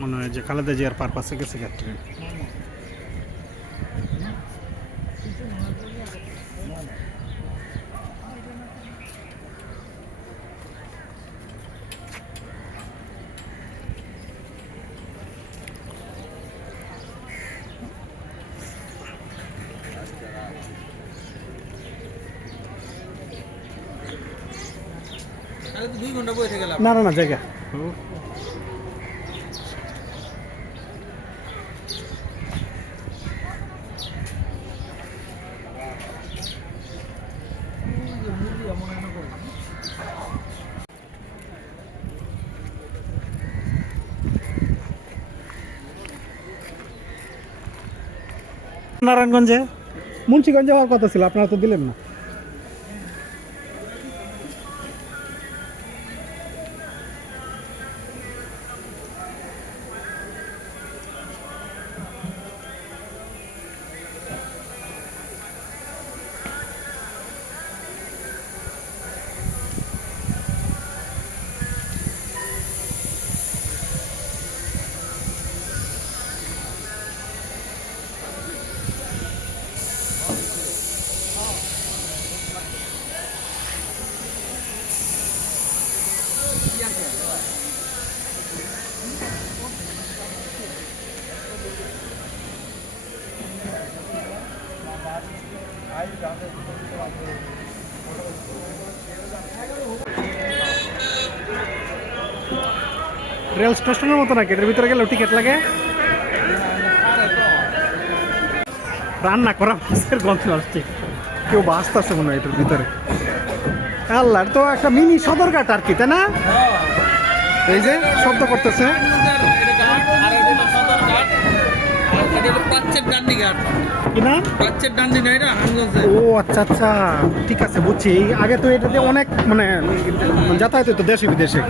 মনে হয় যে খালেদা জিয়ার পারপাসে গেছে ক্ষেত্রে না না না জায়গা নারায়ণগঞ্জে মুন্সিগঞ্জে হওয়ার কথা ছিল, আপনারা তো দিলেন না। রেল স্টেশনের মতো নাকি? এটার ভিতরে গেলেও টিকিট লাগে? রান্না করা মাছের গন্ধ আসছে, কেউ বাঁচতেছে মনে হয় এটার ভিতরে। আল্লাহ, তো একটা মিনি সদরঘাট আর কি, তাই না? এই যে শব্দ করতেছে, ও আচ্ছা আচ্ছা, ঠিক আছে, বুঝছি। আগে তো এটাতে অনেক মানে যাতায়াত হতো দেশে বিদেশে।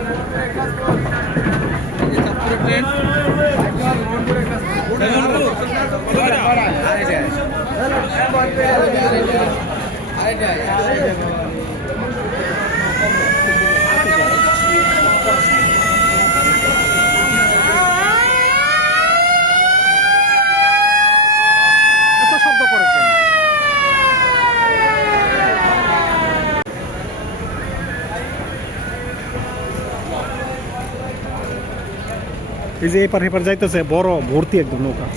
এই যে এপার হেপার যাইতেছে, বড় ভর্তি একদম নৌকা।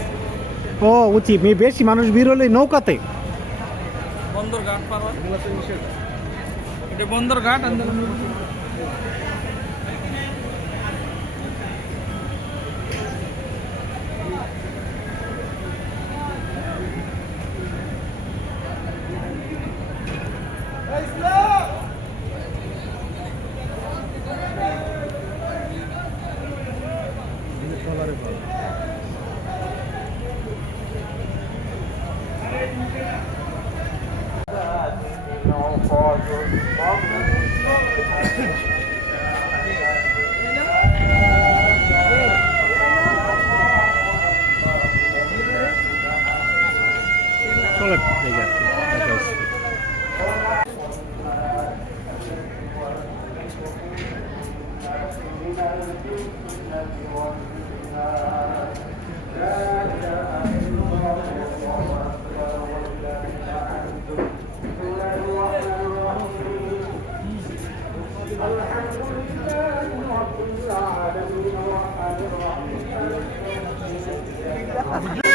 ও উচিত, বেশি মানুষ ভিড় হলে নৌকাতে বন্দরঘাট পার, এটা বন্দরঘাট। الحمد لله رب العالمين الرحمن الرحيم